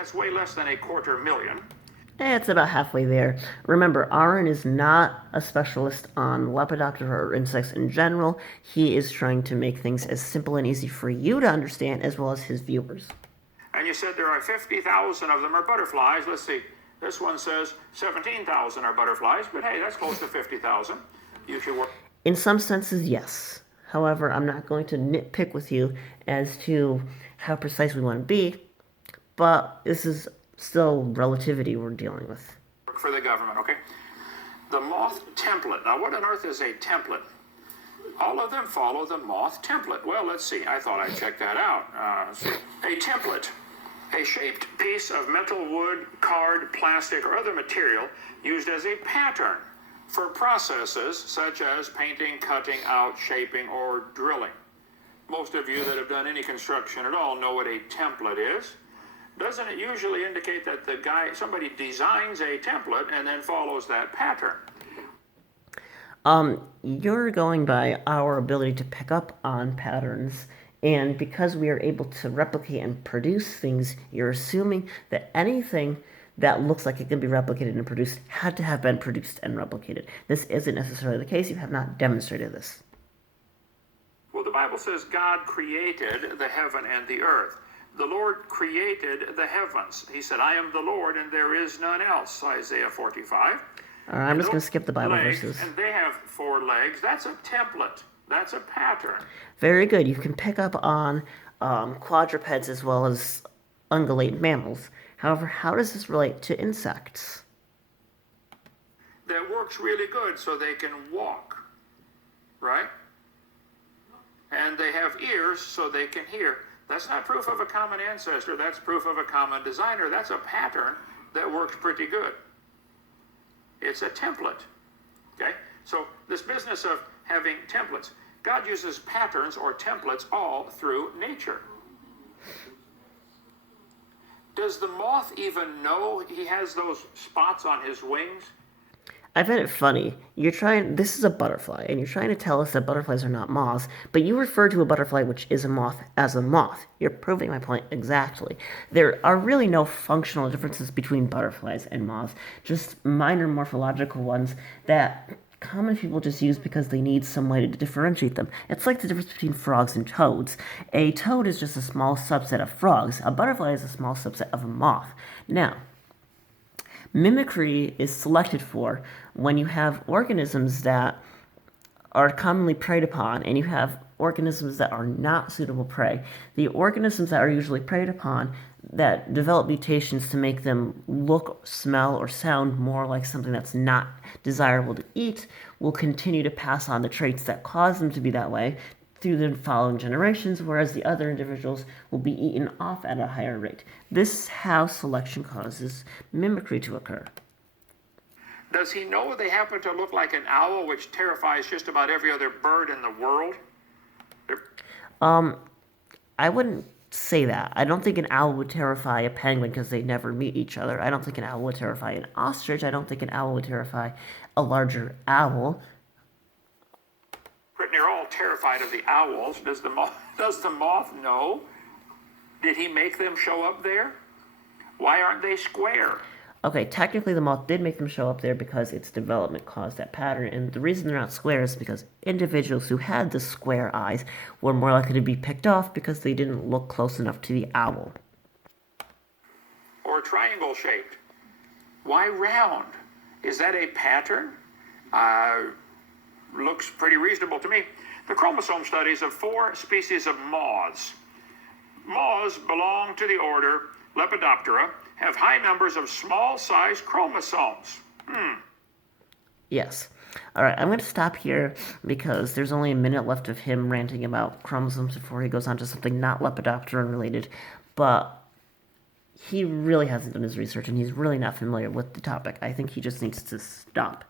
that's way less than 250,000. It's about halfway there. Remember, Aaron is not a specialist on Lepidoptera or insects in general. He is trying to make things as simple and easy for you to understand as well as his viewers. And you said there are 50,000 of them are butterflies. Let's see. This one says 17,000 are butterflies, but hey, that's close to 50,000. You should work. In some senses, yes. However, I'm not going to nitpick with you as to how precise we want to be, but this is still relativity we're dealing with. For the government, okay? The moth template. Now, what on earth is a template? All of them follow the moth template. Well, let's see. I thought I'd check that out. A template, a shaped piece of metal, wood, card, plastic, or other material used as a pattern for processes such as painting, cutting out, shaping, or drilling. Most of you that have done any construction at all know what a template is. Doesn't it usually indicate that somebody designs a template and then follows that pattern? You're going by our ability to pick up on patterns, and because we are able to replicate and produce things, you're assuming that anything that looks like it can be replicated and produced had to have been produced and replicated. This isn't necessarily the case. You have not demonstrated this. Well, the Bible says God created the heaven and the earth. The Lord created the heavens. He said, I am the Lord and there is none else, Isaiah 45. All right, I'm just going to skip the Bible verses. And they have 4 legs. That's a template. That's a pattern. Very good. You can pick up on quadrupeds as well as ungulate mammals. However, how does this relate to insects? That works really good so they can walk, right? And they have ears so they can hear. That's not proof of a common ancestor. That's proof of a common designer. That's a pattern that works pretty good. It's a template. Okay? So this business of having templates, God uses patterns or templates all through nature. Does the moth even know he has those spots on his wings? I find it funny. This is a butterfly, and you're trying to tell us that butterflies are not moths, but you refer to a butterfly which is a moth as a moth. You're proving my point exactly. There are really no functional differences between butterflies and moths, just minor morphological ones that common people just use because they need some way to differentiate them. It's like the difference between frogs and toads. A toad is just a small subset of frogs. A butterfly is a small subset of a moth. Now, mimicry is selected for when you have organisms that are commonly preyed upon and you have organisms that are not suitable prey. The organisms that are usually preyed upon that develop mutations to make them look, smell, or sound more like something that's not desirable to eat will continue to pass on the traits that cause them to be that way through the following generations, whereas the other individuals will be eaten off at a higher rate. This is how selection causes mimicry to occur. Does he know they happen to look like an owl, which terrifies just about every other bird in the world? I wouldn't say that. I don't think an owl would terrify a penguin because they never meet each other. I don't think an owl would terrify an ostrich. I don't think an owl would terrify a larger owl. They're all terrified of the owls. Does the moth know? Did he make them show up there? Why aren't they square? Okay, technically the moth did make them show up there because its development caused that pattern, and the reason they're not square is because individuals who had the square eyes were more likely to be picked off because they didn't look close enough to the owl. Or triangle shaped. Why round? Is that a pattern? Looks pretty reasonable to me. The chromosome studies of 4 species of moths. Moths belong to the order Lepidoptera, have high numbers of small-sized chromosomes. Yes. All right, I'm going to stop here because there's only a minute left of him ranting about chromosomes before he goes on to something not Lepidoptera related, but he really hasn't done his research and he's really not familiar with the topic. I think he just needs to stop.